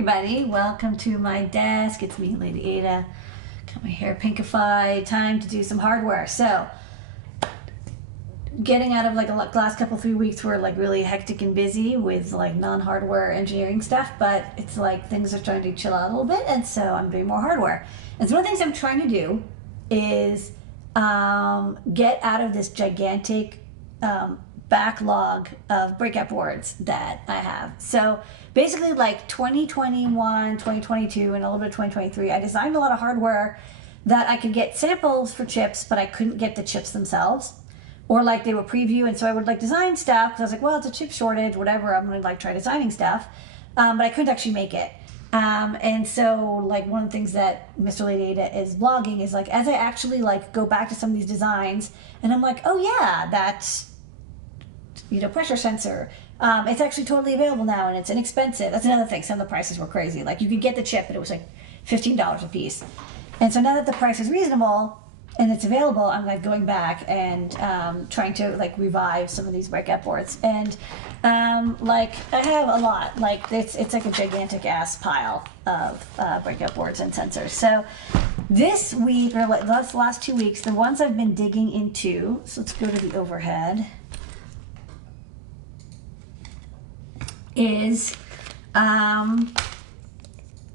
everybody, welcome to my desk. It's me, Ladyada. Got my hair pinkified. Time to do some hardware. So, getting out of like a last couple 3 weeks were like really hectic and busy with like non-hardware engineering stuff, but it's like things are starting to chill out a little bit, and so I'm doing more hardware. And so one of the things I'm trying to do is get out of this gigantic backlog of breakout boards that I have. So basically like 2021, 2022, and a little bit of 2023, I designed a lot of hardware that I could get samples for chips, but I couldn't get the chips themselves. Or like they were preview, and so I would like design stuff, because I was like, well, it's a chip shortage, whatever, I'm gonna like try designing stuff. But I couldn't actually make it. And so like one of the things that Mr. Ladyada is blogging is like, as I actually like go back to some of these designs, and I'm like, oh yeah, that's, you know, pressure sensor. It's actually totally available now, and it's inexpensive. That's another thing. Some of the prices were crazy. Like you could get the chip, but it was like $15 a piece. And so now that the price is reasonable and it's available, I'm like going back and trying to like revive some of these breakout boards. And like I have a lot. Like it's like a gigantic ass pile of breakout boards and sensors. So this week, or like the last 2 weeks, the ones I've been digging into. So let's go to the overhead. Is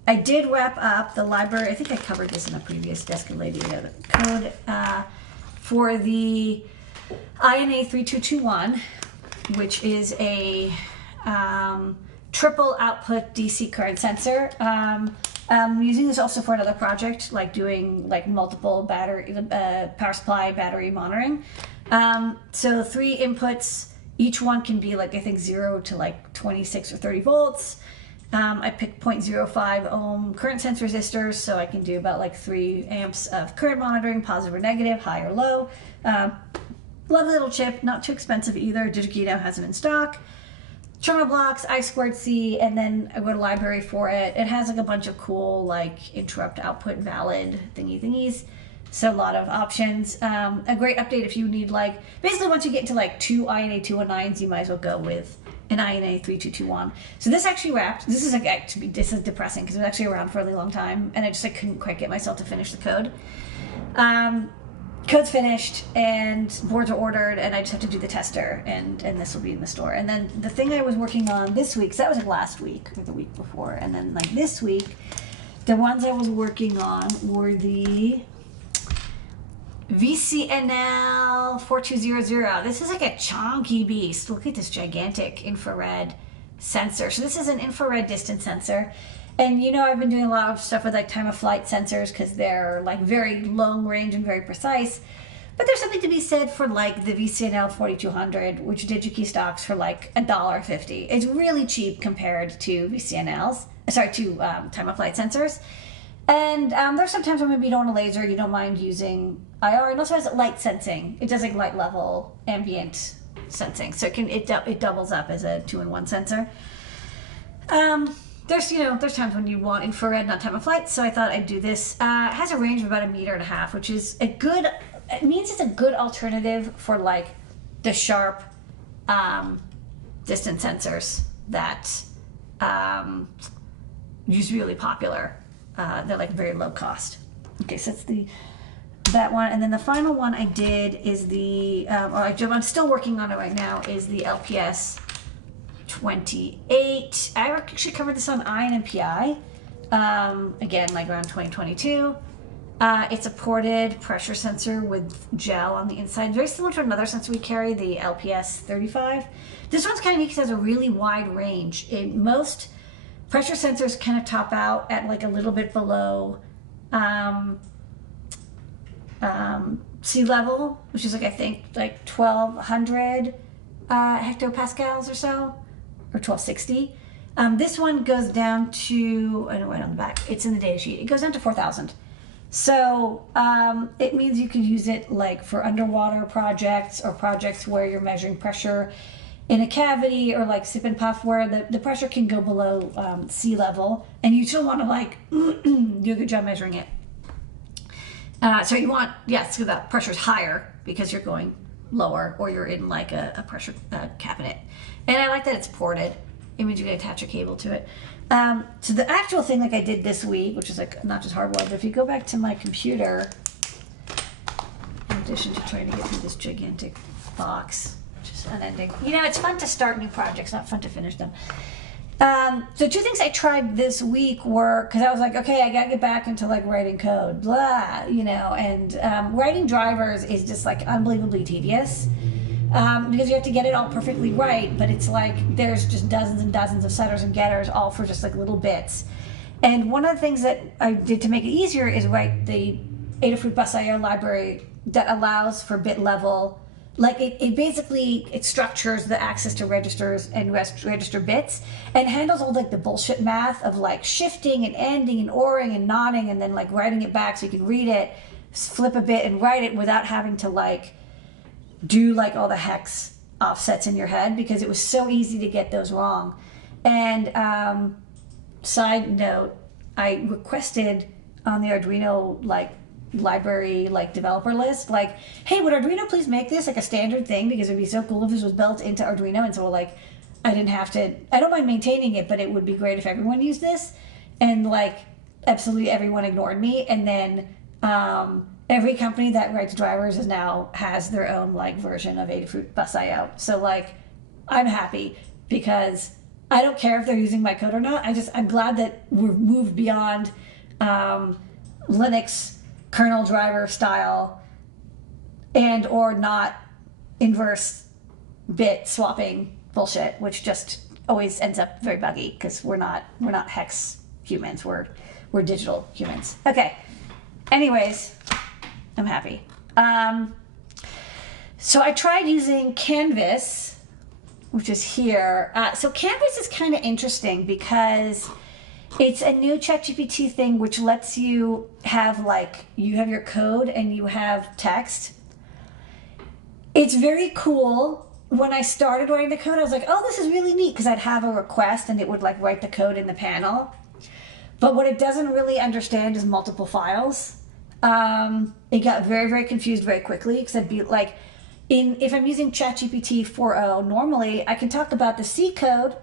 I did wrap up the library. I think I covered this in a previous Desk of Ladyada code for the INA3221, which is a triple output DC current sensor. I'm using this also for another project, like doing like multiple battery power supply battery monitoring. So 3 inputs. Each one can be like, I think 0 to like 26 or 30 volts. I picked 0.05 ohm current sense resistors, so I can do about like 3 amps of current monitoring, positive or negative, high or low. Lovely little chip, not too expensive either. Digikito has it in stock. Terminal blocks, I2C, and then I go to library for it. It has like a bunch of cool like interrupt output valid thingies. So a lot of options. A great update if you need like, basically once you get into like 2 INA219s, you might as well go with an INA3221. So this actually wrapped. This is like, this is depressing because it was actually around for a really long time, and I just like couldn't quite get myself to finish the code. Code's finished and boards are ordered, and I just have to do the tester, and this will be in the store. And then the thing I was working on this week, so that was like last week or the week before, and then like this week, the ones I was working on were the VCNL4200. This is like a chunky beast. Look at this gigantic infrared sensor. So this is an infrared distance sensor. And you know, I've been doing a lot of stuff with like time of flight sensors because they're like very long range and very precise. But there's something to be said for like the VCNL4200, which DigiKey stocks for like $1.50. It's really cheap compared to VCNLs, sorry, to time of flight sensors. And there's sometimes when maybe you don't want a laser, you don't mind using IR. It also has light sensing. It does like light level ambient sensing, so it doubles up as a 2-in-1 sensor. There's times when you want infrared, not time of flight, so I thought I'd do this. It has a range of about 1.5 meters, which is a good. It means it's a good alternative for like the sharp distance sensors that used to be really popular. They're like very low cost. Okay, so that's that one, and then the final one I did is the I'm still working on it right now, is the LPS28. I actually covered this on IN and PI again like around 2022. It's a ported pressure sensor with gel on the inside, very similar to another sensor we carry, the LPS35. This one's kind of neat because it has a really wide range. Most pressure sensors kind of top out at like a little bit below sea level, which is like I think like 1200 hectopascals or so, or 1260. This one goes down to, I know right on the back, it's in the data sheet, it goes down to 4000. So it means you could use it like for underwater projects or projects where you're measuring pressure in a cavity, or like sip and puff where the pressure can go below sea level, and you still want to like do a good job measuring it. So you want, so that pressure's higher because you're going lower, or you're in like a pressure cabinet. And I like that it's ported. It means you can attach a cable to it. So the actual thing like I did this week, which is like not just hardware, but if you go back to my computer, in addition to trying to get through this gigantic box, which is unending. You know, it's fun to start new projects, not fun to finish them. So two things I tried this week were, because I was like, okay, I gotta get back into like writing code, blah, you know, and writing drivers is just like unbelievably tedious. Because you have to get it all perfectly right, but it's like there's just dozens and dozens of setters and getters all for just like little bits. And one of the things that I did to make it easier is write the Adafruit bus.io library that allows for bit level, like it basically, it structures the access to registers and register bits and handles all like the bullshit math of like shifting and ending and oring and nodding and then like writing it back so you can read it, flip a bit and write it without having to like do like all the hex offsets in your head, because it was so easy to get those wrong. And side note, I requested on the Arduino like library like developer list, like, hey, would Arduino please make this like a standard thing, because it'd be so cool if this was built into Arduino. And so like I didn't have to, I don't mind maintaining it, but it would be great if everyone used this. And like absolutely everyone ignored me. And then every company that writes drivers has their own like version of Adafruit bus.io. So like I'm happy, because I don't care if they're using my code or not. I'm glad that we've moved beyond Linux kernel driver style and or not inverse bit swapping bullshit, which just always ends up very buggy because we're not hex humans. We're digital humans. Okay. Anyways, I'm happy. So I tried using Canvas, which is here. So Canvas is kind of interesting because it's a new ChatGPT thing which lets you have like, you have your code and you have text. It's very cool. When I started writing the code, I was like, oh, this is really neat, because I'd have a request and it would like write the code in the panel. But what it doesn't really understand is multiple files. It got very, very confused very quickly, because I'd be like, if I'm using ChatGPT 4.0, normally I can talk about the C code,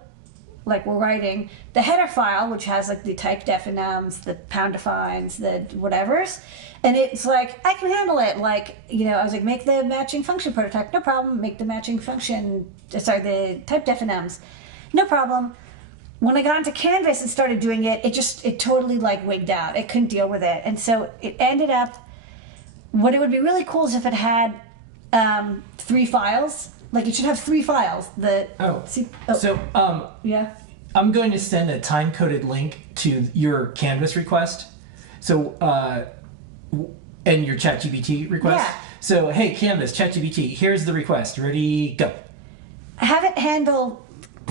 like we're writing, the header file, which has like the type definums, the pound defines, the whatevers, and it's like, I can handle it. Like, you know, I was like, make the matching function prototype, no problem. Make the matching function, the type definums, no problem. When I got into Canvas and started doing it, it totally like wigged out. It couldn't deal with it. And so it ended up, what it would be really cool is if it had 3 files. Like it should have 3 files. Yeah. I'm going to send a time-coded link to your Canvas request. So, and your ChatGPT request. Yeah. So, hey, Canvas, ChatGPT, here's the request. Ready, go. Have it handle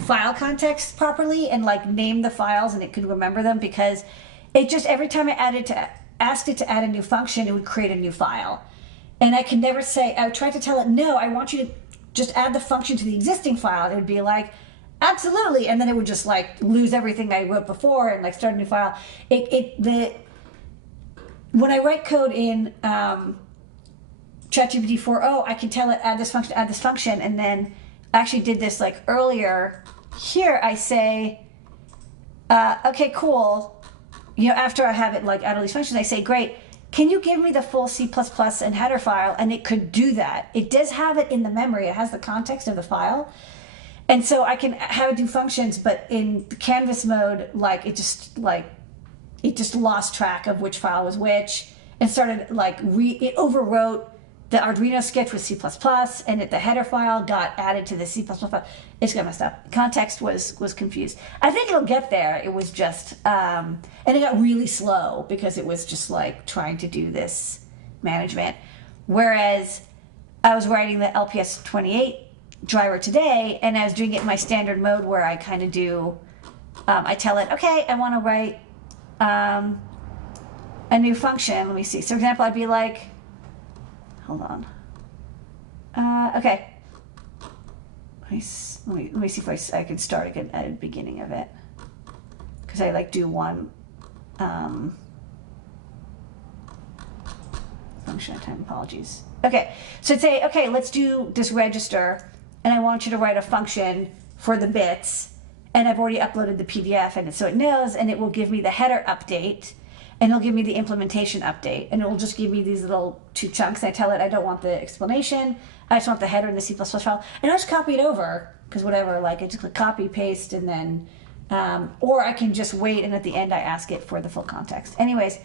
file context properly and like name the files, and it could remember them, because it just, every time I asked it to add a new function, it would create a new file. And I could never say, I would try to tell it, no, I want you to just add the function to the existing file. It would be like, absolutely. And then it would just like lose everything I wrote before and like start a new file. When I write code in ChatGPT 4.0, I can tell it add this function. And then I actually did this like earlier. Here I say, okay, cool. You know, after I have it like add all these functions, I say, great. Can you give me the full C++ and header file? And it could do that. It does have it in the memory. It has the context of the file. And so I can have it do functions, but in the Canvas mode, like it just lost track of which file was which, and started like, it overwrote the Arduino sketch with C++, and the header file got added to the C++ file. It's got messed up. Context was confused. I think it'll get there. It was just, and it got really slow because it was just like trying to do this management. Whereas I was writing the LPS28 driver today, and I was doing it in my standard mode where I kind of do, I tell it, okay, I want to write a new function. Let me see. So for example, I'd be like, hold on. Okay. Let me see if I can start again at the beginning of it, because I like do one function at a time. Apologies. Okay, so I'd say, okay, let's do this register, and I want you to write a function for the bits, and I've already uploaded the PDF, and so it knows, and it will give me the header update, and it'll give me the implementation update, and it will just give me these little 2 chunks. I tell it I don't want the explanation, I just want the header in the C++ file, and I just copy it over, because whatever, like I just click copy, paste, and then, or I can just wait, and at the end I ask it for the full context. Anyways,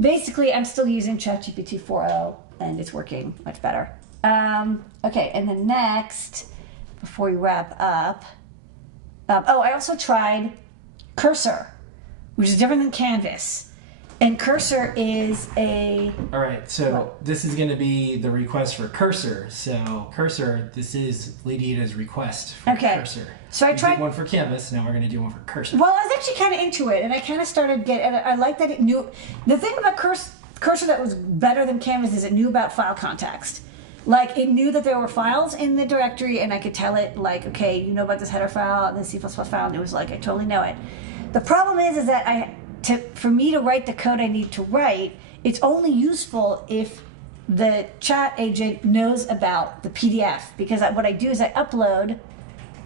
basically I'm still using ChatGPT 4.0, and it's working much better. Okay, and then next, before we wrap up, I also tried Cursor, which is different than Canvas. And Cursor is a... All right, so this is going to be the request for Cursor. So Cursor, this is Ladyada's request for Cursor. So I tried... We did one for Canvas, now we're going to do one for Cursor. Well, I was actually kind of into it, and I kind of started getting... And I like that it knew... The thing about Cursor that was better than Canvas is it knew about file context. Like, it knew that there were files in the directory, and I could tell it, like, okay, you know about this header file and this C++ file, and it was like, I totally know it. The problem is that for me to write the code I need to write, it's only useful if the chat agent knows about the PDF, because what I do is I upload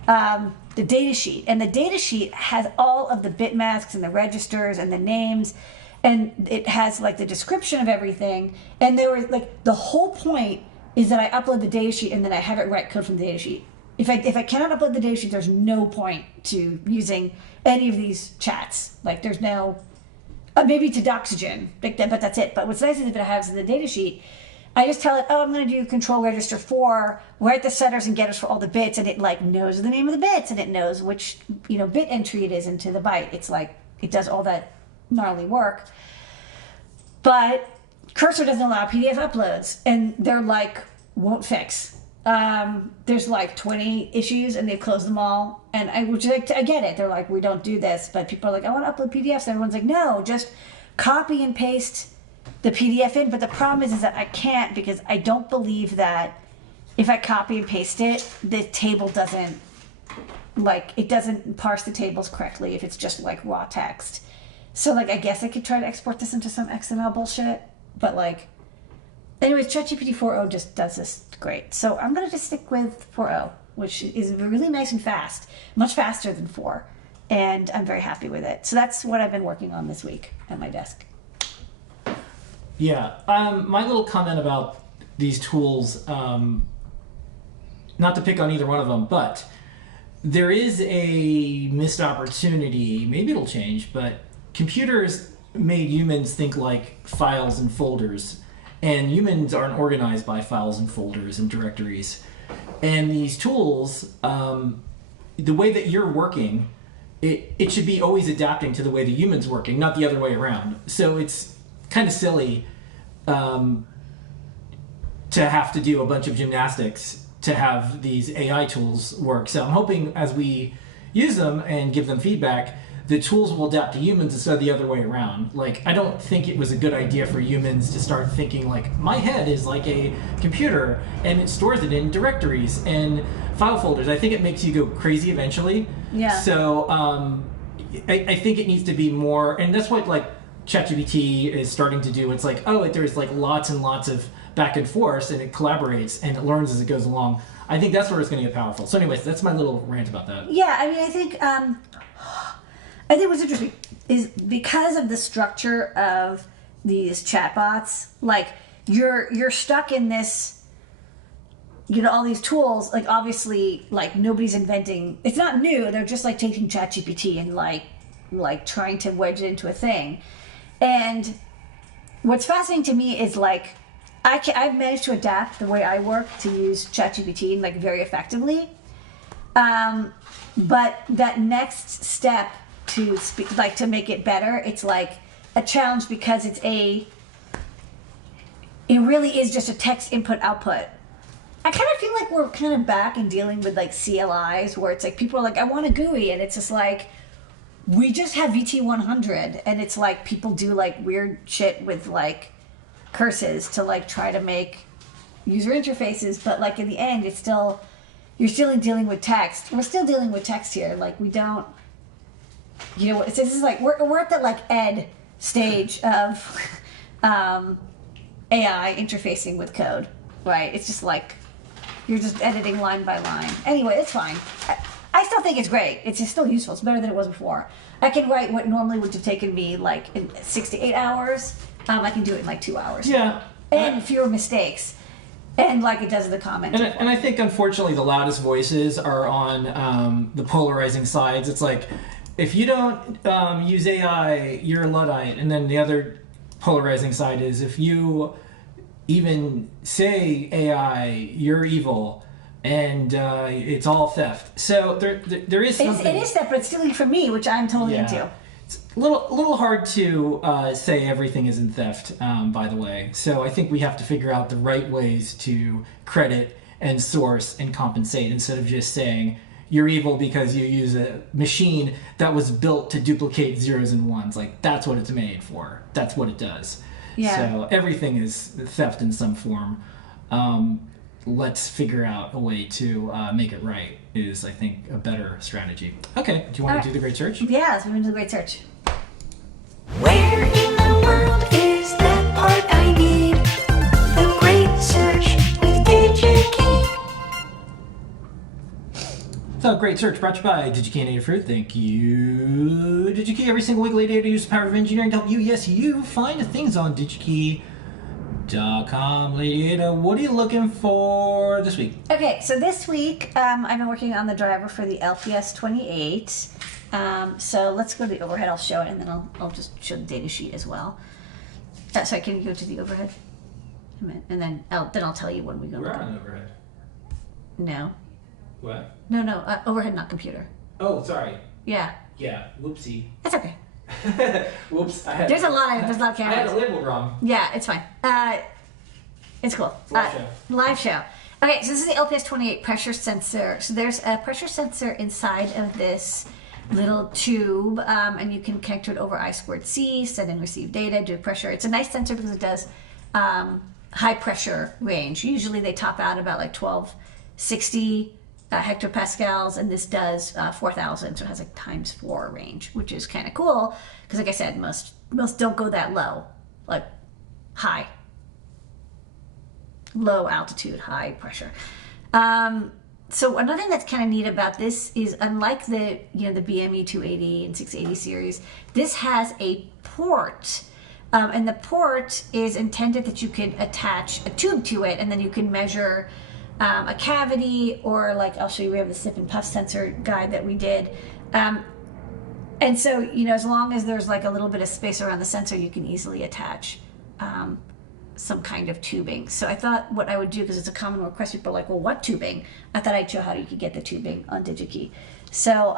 the datasheet, and the datasheet has all of the bit masks and the registers and the names, and it has, like, the description of everything, and there was, like, the whole point is that I upload the datasheet and then I have it write code from the datasheet. If I cannot upload the datasheet, there's no point to using any of these chats. Like, there's no... maybe to Doxygen, but that's it. But what's nice is if it has the datasheet, I just tell it, oh, I'm going to do control register 4, write the setters and getters for all the bits, and it, like, knows the name of the bits, and it knows which, bit entry it is into the byte. It's like, it does all that gnarly work. But Cursor doesn't allow PDF uploads, and they're like, won't fix. There's like 20 issues, and they've closed them all. And I get it. They're like, we don't do this, but people are like, I want to upload PDFs. And everyone's like, no, just copy and paste the PDF in. But the problem is that I can't, because I don't believe that if I copy and paste it, the table doesn't, like, it doesn't parse the tables correctly if it's just like raw text. So, like, I guess I could try to export this into some XML bullshit. But, like, anyways, ChatGPT 4.0 just does this great. So I'm going to just stick with 4.0, which is really nice and fast, much faster than 4. And I'm very happy with it. So that's what I've been working on this week at my desk. Yeah, my little comment about these tools, not to pick on either one of them, but there is a missed opportunity. Maybe it'll change, but computers made humans think like files and folders, and humans aren't organized by files and folders and directories. And these tools, the way that you're working, it should be always adapting to the way the human's working, not the other way around. So it's kind of silly to have to do a bunch of gymnastics to have these AI tools work. So I'm hoping as we use them and give them feedback, the tools will adapt to humans instead of the other way around. Like, I don't think it was a good idea for humans to start thinking like, my head is like a computer and it stores it in directories and file folders. I think it makes you go crazy eventually. Yeah. So I think it needs to be more, and that's what like ChatGPT is starting to do. It's like, oh, there's like lots and lots of back and forth, and it collaborates and it learns as it goes along. I think that's where it's going to get powerful. So anyways, that's my little rant about that. Yeah, I mean, I think what's interesting is because of the structure of these chatbots, like you're stuck in this, all these tools, like obviously like nobody's inventing, it's not new, they're just like taking ChatGPT and like trying to wedge it into a thing. And what's fascinating to me is like, I've managed to adapt the way I work to use ChatGPT like very effectively. But that next step to to make it better, it's like a challenge because it really is just a text input output. I kind of feel like we're kind of back in dealing with like CLIs where it's like people are like, I want a GUI, and it's just like, we just have VT100, and it's like people do like weird shit with like curses to like try to make user interfaces, but like in the end it's still, you're still dealing with text. We're still dealing with text here. Like we don't, this is like we're at that like ed stage of AI interfacing with code, right? It's just like you're just editing line by line. Anyway, it's fine. I still still think it's great. It's still useful. It's better than it was before. I can write what normally would have taken me like in 6 to 8 hours. I can do it in like 2 hours. Yeah. And fewer mistakes. And like it does in the comment. And I think, unfortunately, the loudest voices are on the polarizing sides. It's like, if you don't use AI, you're a Luddite. And then the other polarizing side is, if you even say AI, you're evil. And it's all theft. So there is something... It is theft, but it's stealing from me, which I'm totally into. It's a little hard to say everything isn't theft, by the way. So I think we have to figure out the right ways to credit and source and compensate, instead of just saying you're evil because you use a machine that was built to duplicate zeros and ones. Like, that's what it's made for. That's what it does. Yeah. So everything is theft in some form. Let's figure out a way to make it right is, I think, a better strategy. Okay, do you want to do the great search? Yeah, let's move into the great search. Where in the world is that part I need? The great search with DigiKey. So, great search brought to you by DigiKey and Adafruit. Thank you, DigiKey. Every single week, Ladyada uses the power of engineering to help you, yes, you, find things on DigiKey.com. Ladyada, what are you looking for this week? Okay, so this week I've been working on the driver for the LPS28. So let's go to the overhead. I'll show it, and then I'll just show the data sheet as well. Sorry, can you go to the overhead? A minute, and then I'll tell you when we go. We're on overhead. No. What? No, overhead, not computer. Oh, sorry. Yeah. Yeah, whoopsie. That's okay. Whoops. There's a lot of cameras. I had a label wrong. Yeah, it's fine. It's cool. Live show. Live show. Okay, so this is the LPS28 pressure sensor. So there's a pressure sensor inside of this little tube, and you can connect to it over I2C, send and receive data, do pressure. It's a nice sensor because it does high pressure range. Usually they top out about like 1260 hectopascals, and this does 4,000, so it has like ×4 range, which is kind of cool because, like I said, most don't go that low, like high, low altitude, high pressure. So another thing that's kind of neat about this is, unlike the the BME 280 and 680 series, this has a port. And the port is intended that you could attach a tube to it, and then you can measure a cavity, or like I'll show you, we have the sip and puff sensor guide that we did. And so, as long as there's like a little bit of space around the sensor, you can easily attach some kind of tubing. So I thought what I would do, because it's a common request, people are like, well, what tubing? I thought I'd show how you could get the tubing on DigiKey. So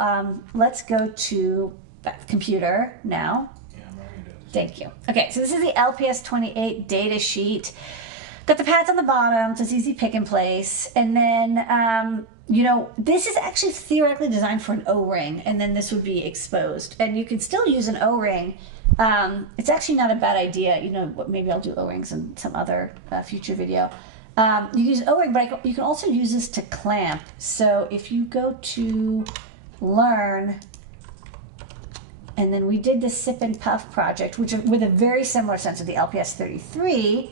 let's go to the computer now. Thank you. Okay, so this is the LPS28 data sheet. Got the pads on the bottom, so it's easy pick and place. And then, this is actually theoretically designed for an O-ring, and then this would be exposed. And you can still use an O-ring. It's actually not a bad idea. Maybe I'll do O-rings in some other future video. You use O-ring, but you can also use this to clamp. So if you go to Learn, and then we did the Sip and Puff project, which with a very similar sensor, the LPS33.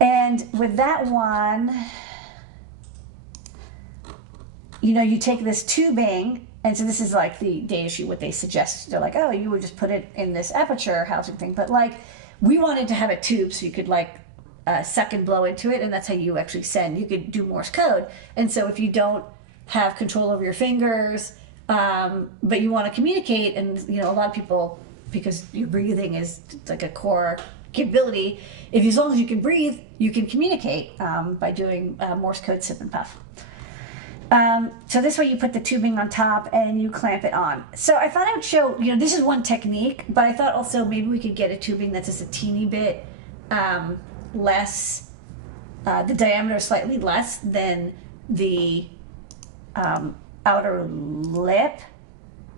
And with that one, you take this tubing, and so this is like the data sheet, what they suggest. They're like, oh, you would just put it in this aperture housing thing. But like, we wanted to have a tube so you could like suck and blow into it, and that's how you actually send. You could do Morse code. And so if you don't have control over your fingers, but you want to communicate, and a lot of people, because your breathing is like a core capability, as long as you can breathe, you can communicate by doing Morse code sip and puff. So this way you put the tubing on top and you clamp it on. So I thought I would show, this is one technique, but I thought also maybe we could get a tubing that's just a teeny bit less, the diameter is slightly less than the outer lip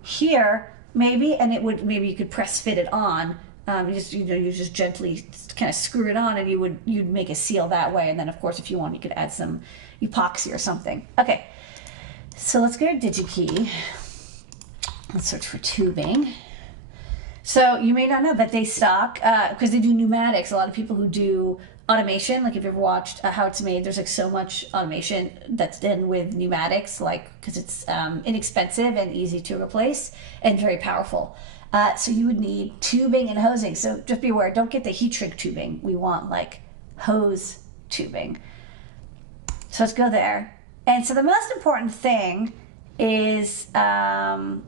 here, maybe, and maybe you could press fit it on. You just gently kind of screw it on, and you'd make a seal that way. And then, of course, if you want, you could add some epoxy or something. Okay, so let's go to DigiKey. Let's search for tubing. So you may not know that they stock, because they do pneumatics. A lot of people who do automation. Like if you've ever watched How It's Made, there's like so much automation that's done with pneumatics, like because it's inexpensive and easy to replace and very powerful. So you would need tubing and hosing. So just be aware, don't get the heat shrink tubing. We want like hose tubing. So let's go there. And so the most important thing is that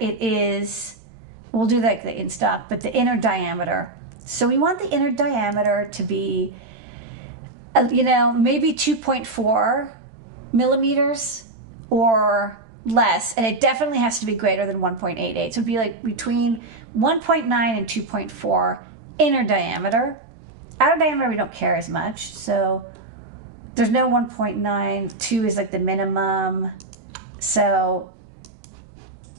it is, we'll do like the in stock, but the inner diameter. So we want the inner diameter to be, maybe 2.4 millimeters or less, and it definitely has to be greater than 1.88. So it'd be like between 1.9 and 2.4 inner diameter. Outer diameter we don't care as much, so there's no 1.9. 2 is like the minimum. So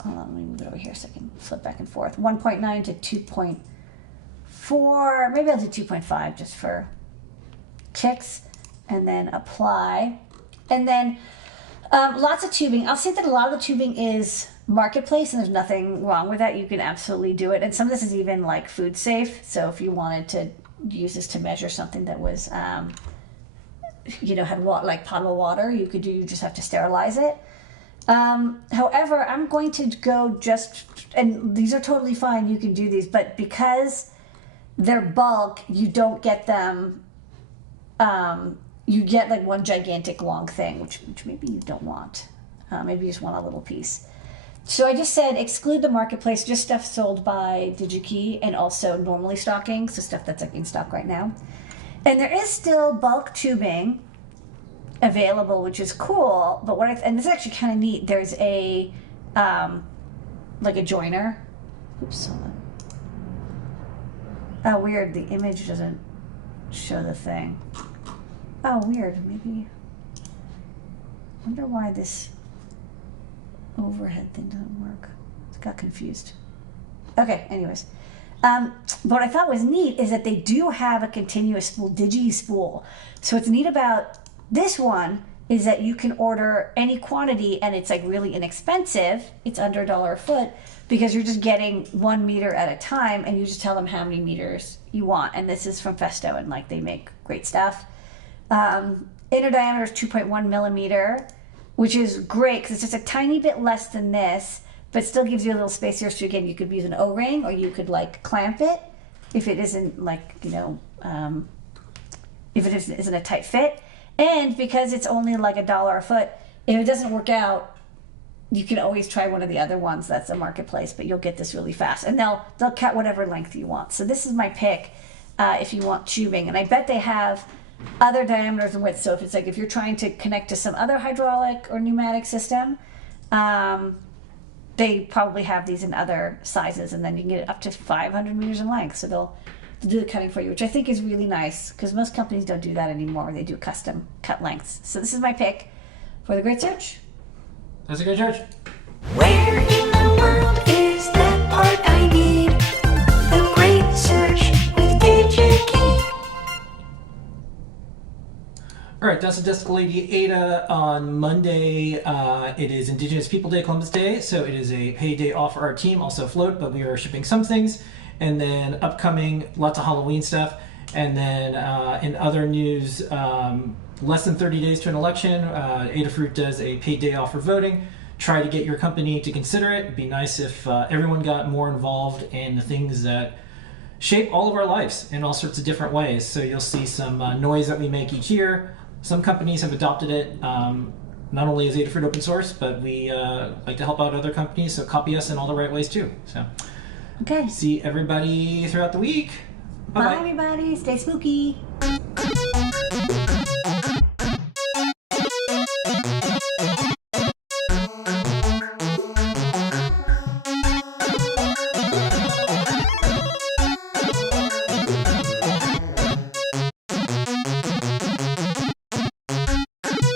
hold on, let me move it over here so I can flip back and forth. 1.9 to 2.4. Maybe I'll do 2.5 just for kicks, and then apply. And then lots of tubing. I'll say that a lot of the tubing is marketplace, and there's nothing wrong with that. You can absolutely do it. And some of this is even like food safe. So if you wanted to use this to measure something that was, had like potable water, you could do. You just have to sterilize it. However, I'm going to go and these are totally fine. You can do these, but because they're bulk, you don't get them. You get like one gigantic long thing, which maybe you don't want. Maybe you just want a little piece. So I just said exclude the marketplace, just stuff sold by DigiKey and also normally stocking, so stuff that's like in stock right now. And there is still bulk tubing available, which is cool. But and this is actually kind of neat. There's a like a joiner. Oops, hold on. Oh, weird. The image doesn't show the thing. Oh, weird. Maybe. Wonder why this overhead thing doesn't work. It got confused. Okay. Anyways, what I thought was neat is that they do have a continuous spool, digi spool. So what's neat about this one is that you can order any quantity, and it's like really inexpensive. It's under $1 a foot because you're just getting 1 meter at a time, and you just tell them how many meters you want. And this is from Festo, and like they make great stuff. Inner diameter is 2.1 millimeter, which is great because it's just a tiny bit less than this, but still gives you a little space here. So again, you could use an O-ring, or you could like clamp it if it isn't like, if it isn't a tight fit. And because it's only like $1 a foot, if it doesn't work out, you can always try one of the other ones that's a marketplace, but you'll get this really fast. And they'll cut whatever length you want. So this is my pick if you want tubing. And I bet they have other diameters and widths. So if you're trying to connect to some other hydraulic or pneumatic system, they probably have these in other sizes, and then you can get it up to 500 meters in length. So they'll do the cutting for you, which I think is really nice because most companies don't do that anymore. They do custom cut lengths. So this is my pick for the Great Search. That's a good search. Where in the world is that part I need? The Great Search with DigiKey. All right, Dust to Desk Ladyada on Monday. It is Indigenous People Day, Columbus Day, so it is a paid day off for our team, also float, but we are shipping some things. And then upcoming, lots of Halloween stuff. And then in other news, less than 30 days to an election, Adafruit does a paid day off for voting. Try to get your company to consider it. It'd be nice if everyone got more involved in the things that shape all of our lives in all sorts of different ways. So you'll see some noise that we make each year. Some companies have adopted it. Not only is Adafruit open source, but we like to help out other companies, so copy us in all the right ways too. So. Okay. See everybody throughout the week. Bye-bye. Bye, everybody. Stay spooky.